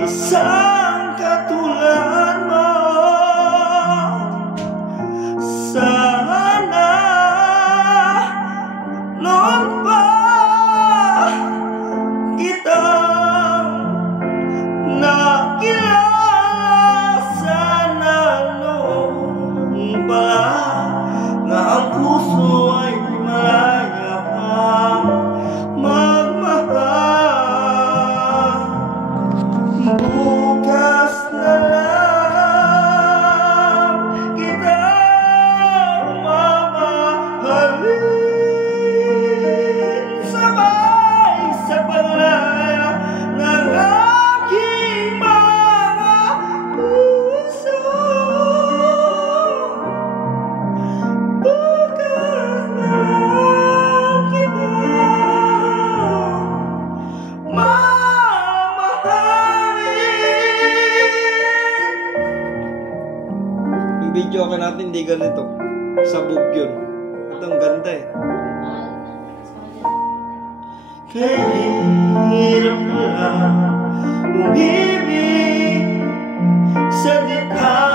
isang katulad mo. Sana noon pa kitang nakilala. Sana noon pa na ang puso ay malaya pang magmahal. Bukas na lang kita mamahalin, sabay sa paglaya ng aking mga puso. Bukas na lang kita yung video ka natin hindi ganito. Sabog yun. Ito ang ganda eh. Kahirap lang umibig sa dikha